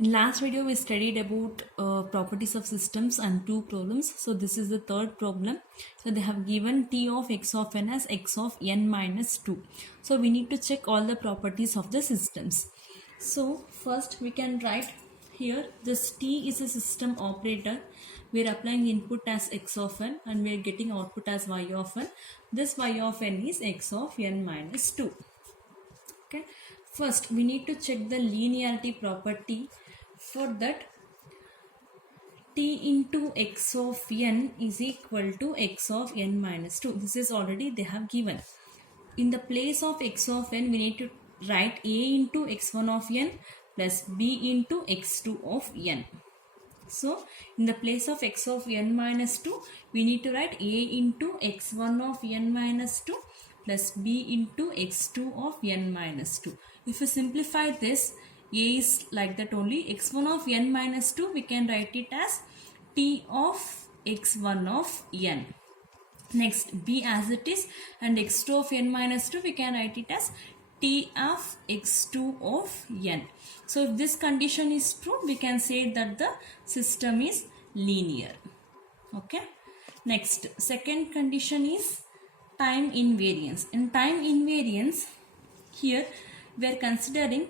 In last video we studied about properties of systems and two problems. So this is the third problem. So they have given t of x of n as x of n minus 2. So we need to check all the properties of the systems. So first we can write here this t is a system operator. We are applying input as x of n and we are getting output as y of n. This y of n is x of n minus 2. Okay, first we need to check the linearity property. For that, t into x of n is equal to x of n minus 2. This is already they have given. In the place of x of n, we need to write a into x1 of n plus b into x2 of n. So, in the place of x of n minus 2, we need to write a into x1 of n minus 2 plus b into x2 of n minus 2. If we simplify this, a is like that only. x1 of n minus 2, we can write it as t of x1 of n. Next, b as it is, and x2 of n minus 2, we can write it as t of x2 of n. So if this condition is true, we can say that the system is linear. Okay. Next, second condition is time invariance. In time invariance, here we are considering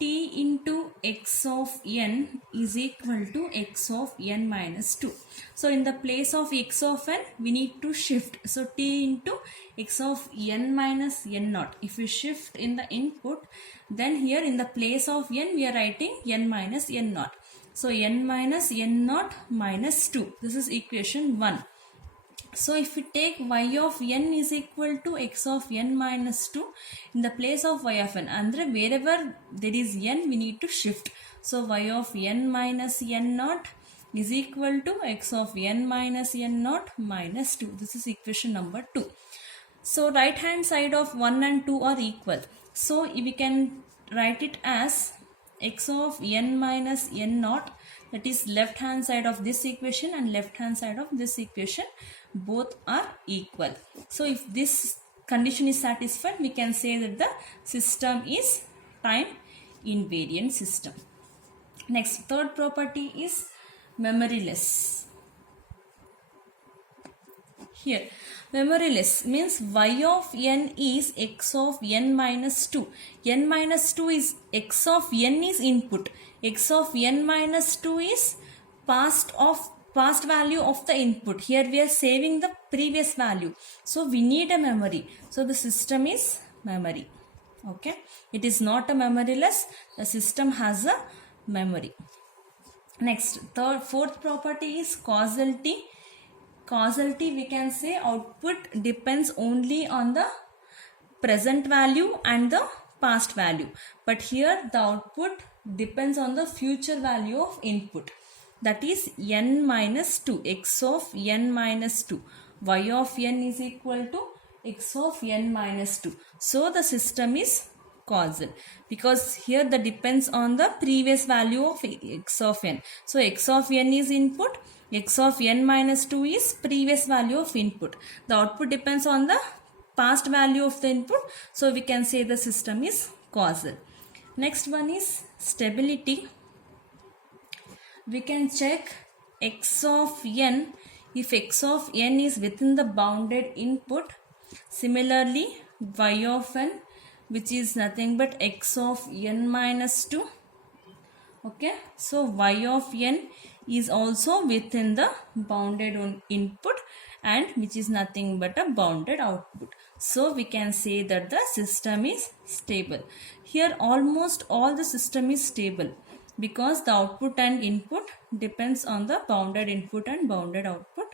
t into x of n is equal to x of n minus 2. So in the place of x of n, we need to shift. So t into x of n minus n naught. If we shift in the input, then here in the place of n, we are writing n minus n naught. So n minus n naught minus 2. This is equation 1. So if we take y of n is equal to x of n minus 2 in the place of y of n, and wherever there is n, we need to shift. So y of n minus n naught is equal to x of n minus n naught minus 2. This is equation number 2. So right hand side of 1 and 2 are equal. So we can write it as x of n minus n naught, that is left hand side of this equation and left hand side of this equation, both are equal. So if this condition is satisfied, we can say that the system is time invariant system. Next, third property is memoryless. Here, memoryless means y of n is x of n minus 2. n minus 2 is x of n is input. x of n minus 2 is past value of the input. Here we are saving the previous value. So we need a memory. So the system is memory. Okay. It is not a memoryless. The system has a memory. Next, fourth property is causality. Causality, we can say output depends only on the present value and the past value. But here the output depends on the future value of input. That is n minus 2, x of n minus 2. y of n is equal to x of n minus 2. So the system is causal because here the depends on the previous value of x of n. So x of n is input, x of n minus 2 is previous value of input. The output depends on the past value of the input. So we can say the system is causal. Next one is stability. We can check x of n if x of n is within the bounded input. Similarly, y of n, which is nothing but x of n minus 2. Okay, so y of n is also within the bounded input and which is nothing but a bounded output. So we can say that the system is stable. Here almost all the system is stable because the output and input depends on the bounded input and bounded output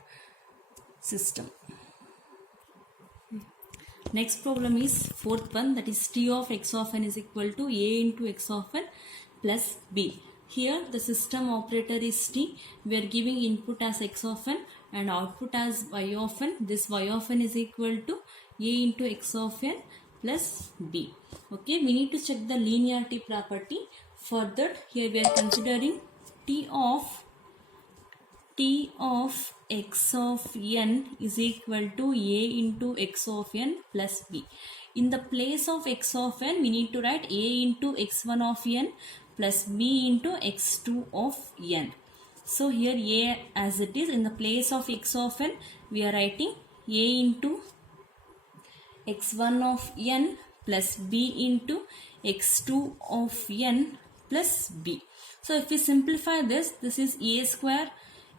system. Next problem is fourth one, that is t of x of n is equal to a into x of n plus b. Here the system operator is t. We are giving input as x of n and output as y of n. This y of n is equal to a into x of n plus b. Okay, we need to check the linearity property. For that, here we are considering t of x of n is equal to a into x of n plus b. In the place of x of n, we need to write a into x1 of n plus b into x2 of n. So here a as it is, in the place of x of n we are writing a into x1 of n plus b into x2 of n plus b. So if we simplify this, this is a square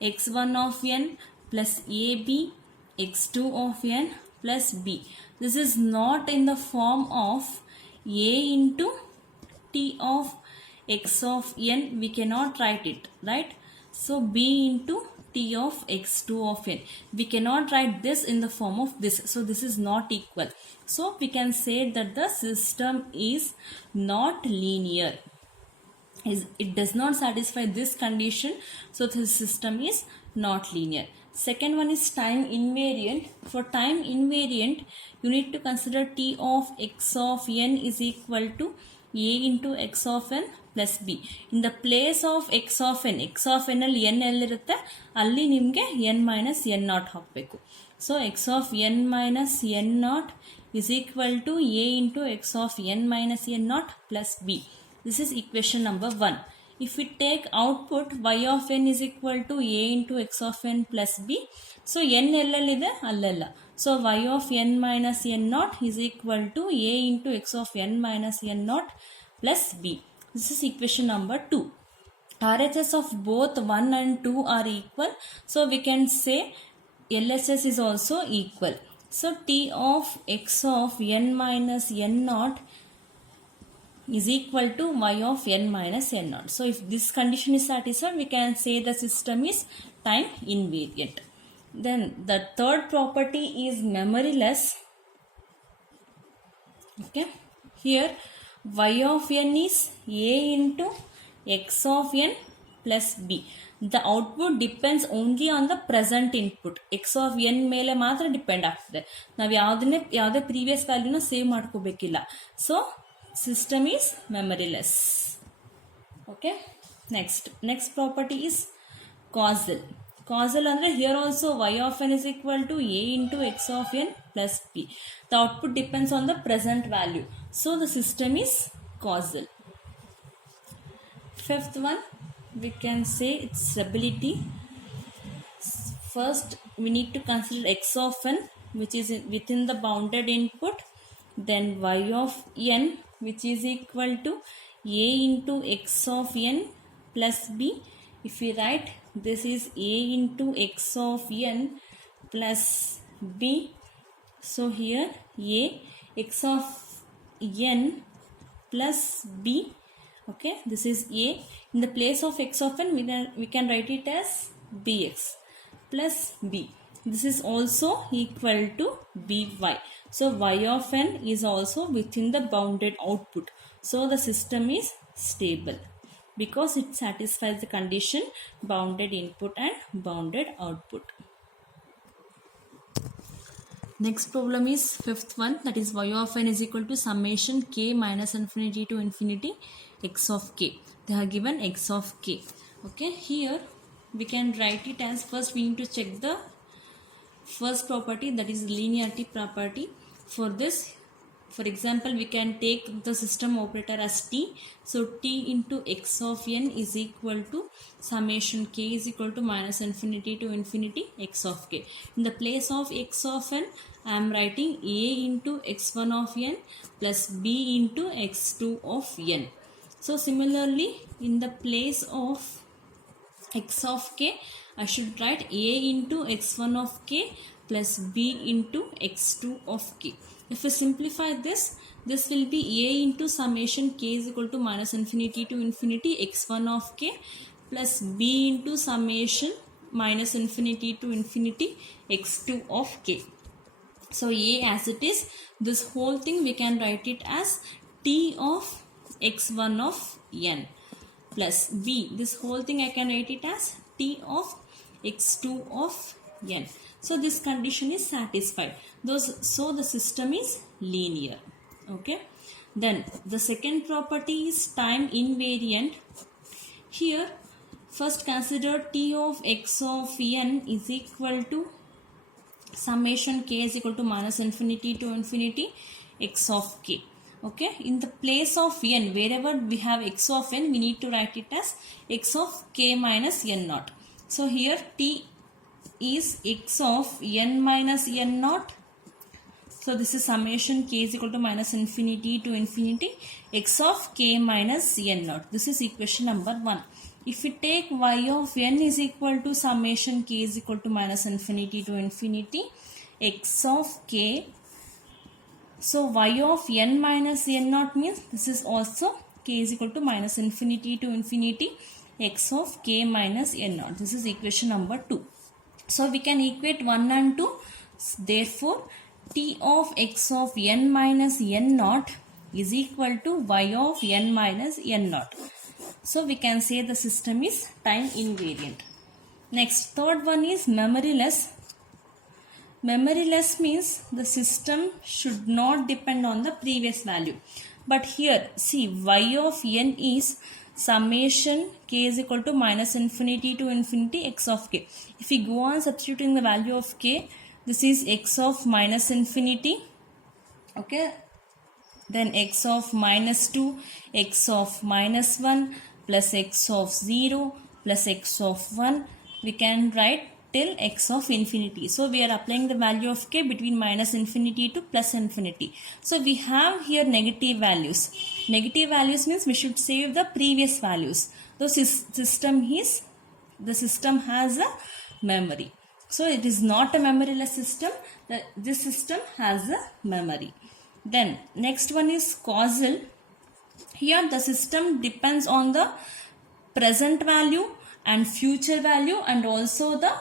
x1 of n plus ab x2 of n plus b. This is not in the form of a into t of x of n. We cannot write it, right? So b into t of x2 of n. We cannot write this in the form of this. So this is not equal. So we can say that the system is not linear. It does not satisfy this condition. So the system is not linear. Second one is time invariant. For time invariant, you need to consider t of x of n is equal to a into x of n plus b. In the place of x of n ಅಲ್ಲಿ n ಎಲ್ಲಿರುತ್ತೆ ಅಲ್ಲಿ ನಿಮಗೆ n minus n naught ಹಾಕಬೇಕು. So x of n minus n naught is equal to a into x of n minus n naught plus b. This is equation number 1. If we take output y of n is equal to a into x of n plus b. So n ಎಲ್ಲಲ್ಲಿದೆ ಅಲ್ಲೆಲ್ಲ. So y of n minus n naught is equal to a into x of n minus n naught plus b. This is equation number 2. RHS of both 1 and 2 are equal. So we can say LHS is also equal. So t of x of n minus n naught is equal to y of n minus n naught. So if this condition is satisfied, we can say the system is time invariant. Then the third property is memoryless. Okay, here y of n is a into x of n plus b. The output depends only on the present input. x of n ಮೇಲೆ ಮಾತ್ರ depend ಆಗ್ತದೆ. ನಾವು ಯಾವುದೇ previous ವ್ಯಾಲ್ಯೂನ save ಮಾಡ್ಕೋಬೇಕಿಲ್ಲ. So system is memoryless. Okay, next property is causal. Causal andre here also y of n is equal to a into x of n plus b. The output depends on the present value. So the system is causal. Fifth one, we can say its stability. First we need to consider x of n, which is within the bounded input. Then y of n, which is equal to a into x of n plus b. If we write this is a into x of n plus b. So here a x of n plus b. Okay, this is a. In the place of x of n, we can write it as bx plus b. This is also equal to by. So y of n is also within the bounded output. So the system is stable because it satisfies the condition bounded input and bounded output. Next problem is fifth one, that is y of n is equal to summation k minus infinity to infinity x of k. They have given x of k. Okay, here we can write it as, first we need to check the first property, that is linearity property. For this, for example, we can take the system operator as t. So t into x of n is equal to summation k is equal to minus infinity to infinity x of k. In the place of x of n, I am writing a into x1 of n plus b into x2 of n. So similarly, in the place of x of k, I should write a into x1 of k plus b into x2 of k. If we simplify this, this will be a into summation k is equal to minus infinity to infinity x1 of k plus b into summation minus infinity to infinity x2 of k. So a as it is, this whole thing we can write it as t of x1 of n plus b. This whole thing I can write it as t of x2 of n. So this condition is satisfied. So the system is linear. Okay. Then the second property is time invariant. Here first consider t of x of n is equal to summation k is equal to minus infinity to infinity x of k. Okay, in the place of n, wherever we have x of n, we need to write it as x of k minus n naught. So here t is x of n minus n naught. So this is summation k is equal to minus infinity to infinity x of k minus n naught. This is equation number 1. If we take y of n is equal to summation k is equal to minus infinity to infinity x of k. So y of n minus n naught means this is also k is equal to minus infinity to infinity x of k minus n naught. This is equation number 2. So we can equate 1 and 2. Therefore t of x of n minus n naught is equal to y of n minus n naught. So we can say the system is time invariant. Next, third one is memoryless. Memoryless means the system should not depend on the previous value. But here see, y of n is summation k is equal to minus infinity to infinity x of k. If we go on substituting the value of k, this is x of minus infinity, okay, then x of minus 2, x of minus 1 plus x of 0 plus x of 1. We can write till x of infinity. So we are applying the value of k between minus infinity to plus infinity. So we have here negative values. Negative values means we should save the previous values. The system has a memory. So it is not a memoryless system. This system has a memory. Then next one is causal. Here the system depends on the present value and future value and also the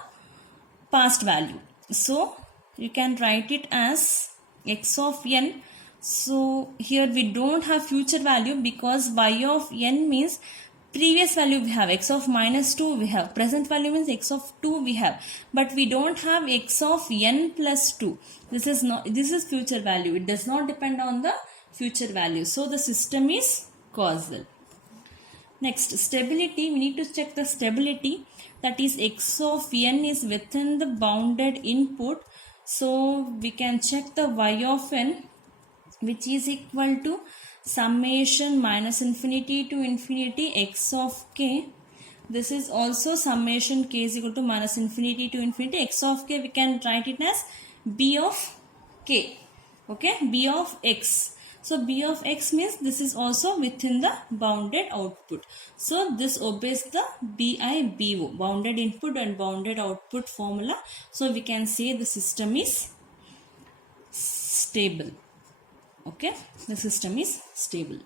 past value. So you can write it as x of n. So here we don't have future value because y of n means previous value we have, x of minus 2 we have, present value means x of 2 we have, but we don't have x of n plus 2. This is future value. It does not depend on the future value. So the system is causal. Next, stability. We need to check the stability, that is x of n is within the bounded input. So we can check the y of n, which is equal to summation minus infinity to infinity x of k. This is also summation k is equal to minus infinity to infinity x of k. We can write it as b of k, okay, b of x. So b of x means this is also within the bounded output. So this obeys the BIBO, bounded input and bounded output formula. So we can say the system is stable. Okay, the system is stable.